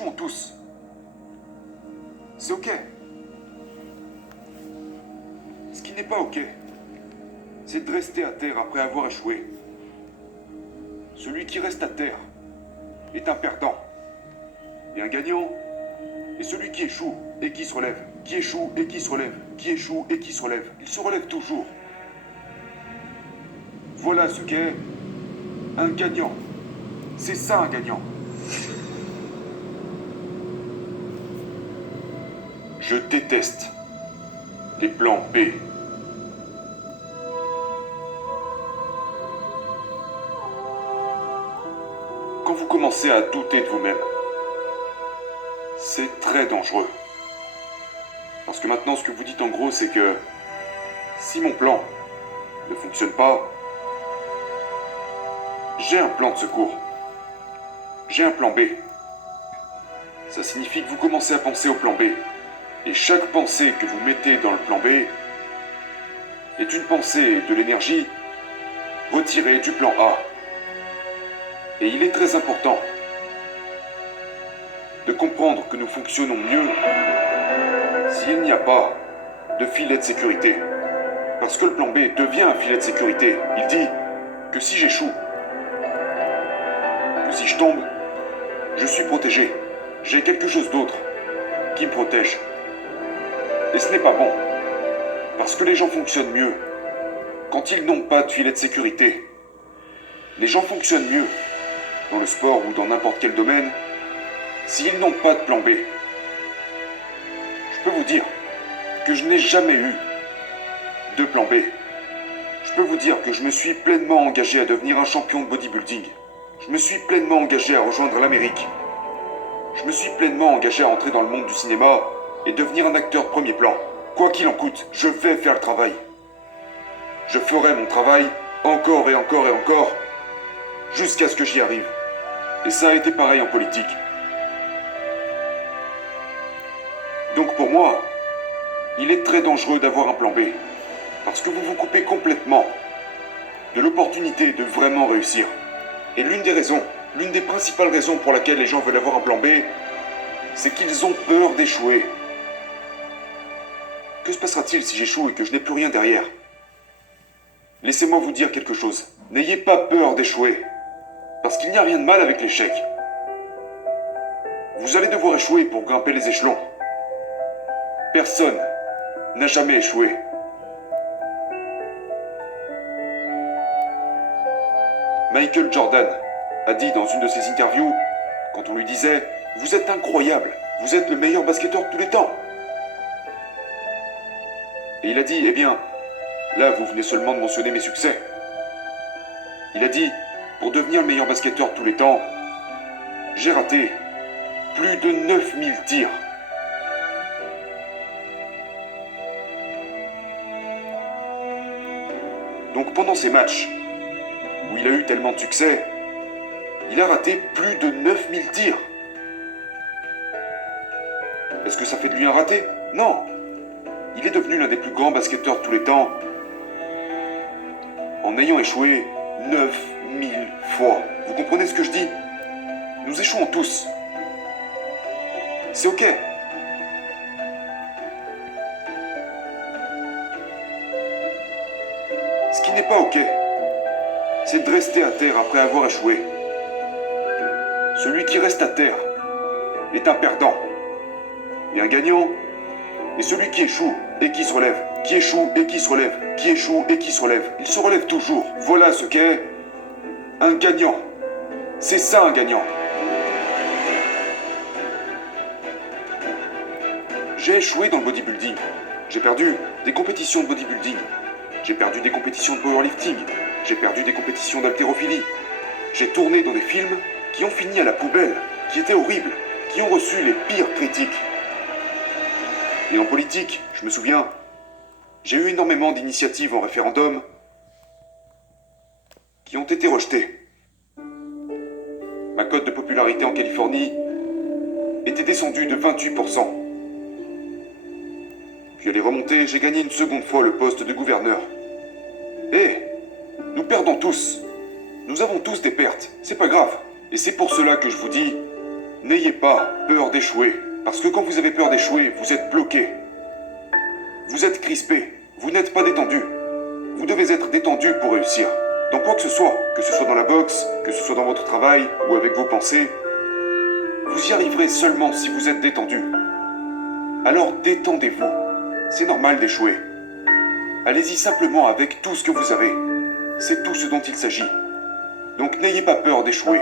échouons tous. C'est ok. Ce qui n'est pas ok, c'est de rester à terre après avoir échoué. Celui qui reste à terre est un perdant. Et un gagnant est celui qui échoue et qui se relève. Qui échoue et qui se relève. Qui échoue et qui se relève. Il se relève toujours. Voilà ce qu'est un gagnant. C'est ça un gagnant. Je déteste les plans B. Quand vous commencez à douter de vous-même, c'est très dangereux. Parce que maintenant, ce que vous dites en gros, c'est que si mon plan ne fonctionne pas, j'ai un plan de secours. J'ai un plan B. Ça signifie que vous commencez à penser au plan B. Et chaque pensée que vous mettez dans le plan B est une pensée de l'énergie retirée du plan A. Et il est très important de comprendre que nous fonctionnons mieux s'il n'y a pas de filet de sécurité. Parce que le plan B devient un filet de sécurité. Il dit que si j'échoue, que si je tombe, je suis protégé. J'ai quelque chose d'autre qui me protège. Et ce n'est pas bon. Parce que les gens fonctionnent mieux quand ils n'ont pas de filet de sécurité. Les gens fonctionnent mieux dans le sport ou dans n'importe quel domaine s'ils n'ont pas de plan B. Je peux vous dire que je n'ai jamais eu de plan B. Je peux vous dire que je me suis pleinement engagé à devenir un champion de bodybuilding. Je me suis pleinement engagé à rejoindre l'Amérique. Je me suis pleinement engagé à entrer dans le monde du cinéma et devenir un acteur de premier plan. Quoi qu'il en coûte, je vais faire le travail. Je ferai mon travail encore et encore et encore jusqu'à ce que j'y arrive. Et ça a été pareil en politique. Donc pour moi, il est très dangereux d'avoir un plan B. Parce que vous vous coupez complètement de l'opportunité de vraiment réussir. Et l'une des principales raisons pour laquelle les gens veulent avoir un plan B, c'est qu'ils ont peur d'échouer. Que se passera-t-il si j'échoue et que je n'ai plus rien derrière? Laissez-moi vous dire quelque chose. N'ayez pas peur d'échouer. Parce qu'il n'y a rien de mal avec l'échec. Vous allez devoir échouer pour grimper les échelons. Personne n'a jamais échoué. Michael Jordan a dit dans une de ses interviews, quand on lui disait « Vous êtes incroyable, vous êtes le meilleur basketteur de tous les temps ». Et il a dit « Eh bien, là vous venez seulement de mentionner mes succès ». Il a dit « Pour devenir le meilleur basketteur de tous les temps, j'ai raté plus de 9000 tirs ». Donc pendant ces matchs, où il a eu tellement de succès, il a raté plus de 9000 tirs. Est-ce que ça fait de lui un raté? Non. Il est devenu l'un des plus grands basketteurs de tous les temps en ayant échoué 9000 fois. Vous comprenez ce que je dis? Nous échouons tous. C'est ok. Ce qui n'est pas ok, c'est de rester à terre après avoir échoué. Celui qui reste à terre est un perdant. Et un gagnant est celui qui échoue et qui se relève. Qui échoue et qui se relève. Qui échoue et qui se relève. Il se relève toujours. Voilà ce qu'est un gagnant. C'est ça un gagnant. J'ai échoué dans le bodybuilding. J'ai perdu des compétitions de bodybuilding. J'ai perdu des compétitions de powerlifting. J'ai perdu des compétitions d'haltérophilie. J'ai tourné dans des films qui ont fini à la poubelle, qui étaient horribles, qui ont reçu les pires critiques. Et en politique, je me souviens, j'ai eu énormément d'initiatives en référendum qui ont été rejetées. Ma cote de popularité en Californie était descendue de 28%. Puis elle est remontée, j'ai gagné une seconde fois le poste de gouverneur. Nous perdons tous. Nous avons tous des pertes, c'est pas grave. Et c'est pour cela que je vous dis N'ayez pas peur d'échouer, parce que quand vous avez peur d'échouer, vous êtes bloqué. Vous êtes crispé, vous n'êtes pas détendu. Vous devez être détendu pour réussir. Dans quoi que ce soit dans la boxe, que ce soit dans votre travail ou avec vos pensées, vous y arriverez seulement si vous êtes détendu. Alors détendez-vous. C'est normal d'échouer. Allez-y simplement avec tout ce que vous avez. C'est tout ce dont il s'agit. Donc n'ayez pas peur d'échouer.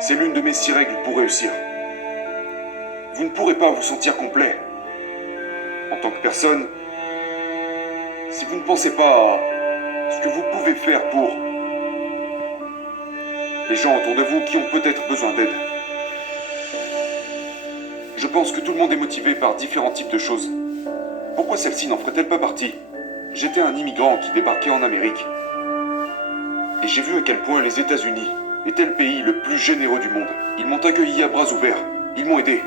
C'est l'une de mes 6 règles pour réussir. Vous ne pourrez pas vous sentir complet. En tant que personne, si vous ne pensez pas à ce que vous pouvez faire pour les gens autour de vous qui ont peut-être besoin d'aide. Je pense que tout le monde est motivé par différents types de choses. Pourquoi celle-ci n'en ferait-elle pas partie? J'étais un immigrant qui débarquait en Amérique. Et j'ai vu à quel point les États-Unis étaient le pays le plus généreux du monde. Ils m'ont accueilli à bras ouverts. Ils m'ont aidé.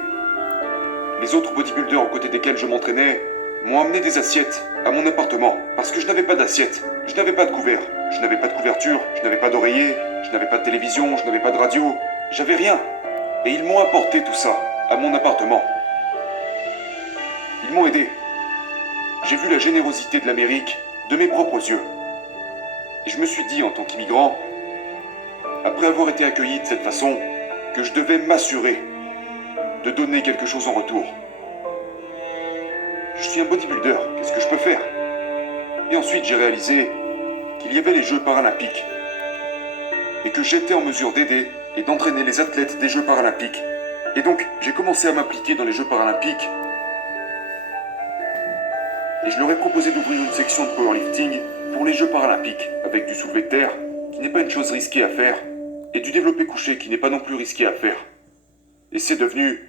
Les autres bodybuilders aux côtés desquels je m'entraînais m'ont amené des assiettes à mon appartement parce que je n'avais pas d'assiette, je n'avais pas de couvert, je n'avais pas de couverture, je n'avais pas d'oreiller, je n'avais pas de télévision, je n'avais pas de radio, j'avais rien. Et ils m'ont apporté tout ça à mon appartement. Ils m'ont aidé. J'ai vu la générosité de l'Amérique de mes propres yeux. Et je me suis dit en tant qu'immigrant, après avoir été accueilli de cette façon, que je devais m'assurer de donner quelque chose en retour. Je suis un bodybuilder, qu'est-ce que je peux faire? Et ensuite j'ai réalisé qu'il y avait les Jeux paralympiques et que j'étais en mesure d'aider et d'entraîner les athlètes des Jeux paralympiques. Et donc j'ai commencé à m'impliquer dans les Jeux paralympiques et je leur ai proposé d'ouvrir une section de powerlifting pour les Jeux paralympiques avec du soulevé de terre qui n'est pas une chose risquée à faire et du développé couché qui n'est pas non plus risqué à faire. Et c'est devenu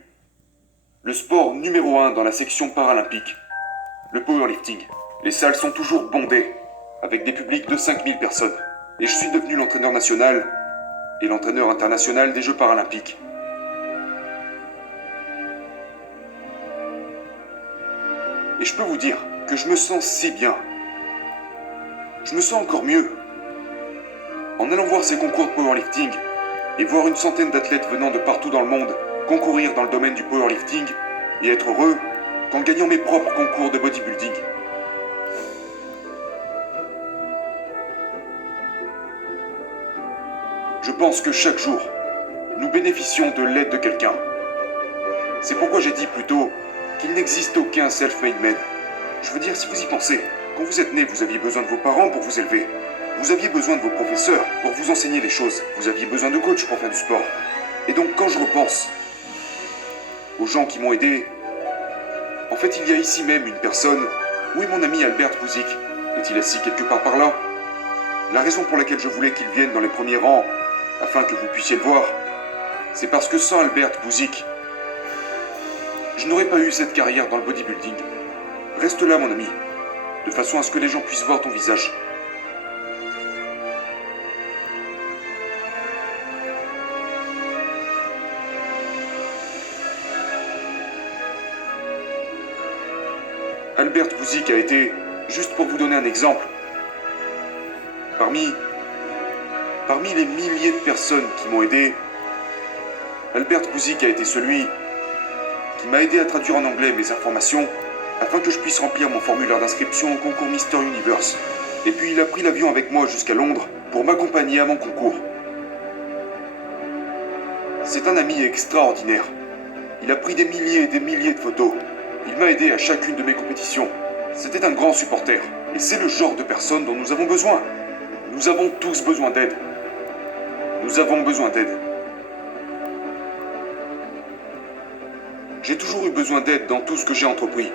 le sport numéro 1 dans la section paralympique, le powerlifting. Les salles sont toujours bondées, avec des publics de 5000 personnes. Et je suis devenu l'entraîneur national et l'entraîneur international des Jeux paralympiques. Et je peux vous dire que je me sens si bien. Je me sens encore mieux. En allant voir ces concours de powerlifting et voir une centaine d'athlètes venant de partout dans le monde concourir dans le domaine du powerlifting et être heureux qu'en gagnant mes propres concours de bodybuilding. Je pense que chaque jour, nous bénéficions de l'aide de quelqu'un. C'est pourquoi j'ai dit plus tôt qu'il n'existe aucun self-made man. Je veux dire, si vous y pensez, quand vous êtes né, vous aviez besoin de vos parents pour vous élever. Vous aviez besoin de vos professeurs pour vous enseigner les choses. Vous aviez besoin de coachs pour faire du sport. Et donc quand je repense aux gens qui m'ont aidé, en fait il y a ici même une personne. Où est mon ami Albert Bouzik? Est-il assis quelque part par là? La raison pour laquelle je voulais qu'il vienne dans les premiers rangs, afin que vous puissiez le voir, c'est parce que sans Albert Bouzik, je n'aurais pas eu cette carrière dans le bodybuilding. Reste là mon ami, de façon à ce que les gens puissent voir ton visage. Albert Bouzik a été, juste pour vous donner un exemple, parmi les milliers de personnes qui m'ont aidé, Albert Bouzik a été celui qui m'a aidé à traduire en anglais mes informations afin que je puisse remplir mon formulaire d'inscription au concours Mister Universe. Et puis il a pris l'avion avec moi jusqu'à Londres pour m'accompagner à mon concours. C'est un ami extraordinaire. Il a pris des milliers et des milliers de photos. Il m'a aidé à chacune de mes compétitions. C'était un grand supporter. Et c'est le genre de personne dont nous avons besoin. Nous avons tous besoin d'aide. Nous avons besoin d'aide. J'ai toujours eu besoin d'aide dans tout ce que j'ai entrepris.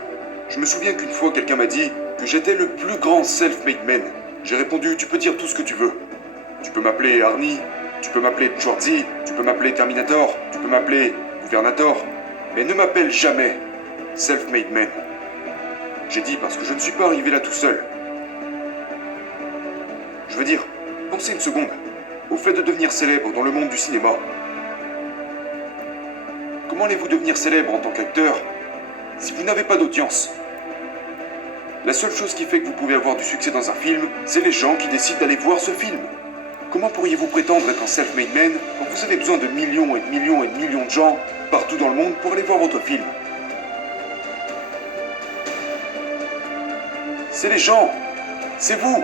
Je me souviens qu'une fois quelqu'un m'a dit que j'étais le plus grand self-made man. J'ai répondu, tu peux dire tout ce que tu veux. Tu peux m'appeler Arnie, tu peux m'appeler Schwarzy, tu peux m'appeler Terminator, tu peux m'appeler Gouvernator, mais ne m'appelle jamais self-made man. J'ai dit parce que je ne suis pas arrivé là tout seul. Je veux dire, pensez une seconde au fait de devenir célèbre dans le monde du cinéma. Comment allez-vous devenir célèbre en tant qu'acteur si vous n'avez pas d'audience? La seule chose qui fait que vous pouvez avoir du succès dans un film, c'est les gens qui décident d'aller voir ce film. Comment pourriez-vous prétendre être un self-made man quand vous avez besoin de millions et de millions et de millions de gens partout dans le monde pour aller voir votre film? C'est les gens, c'est vous.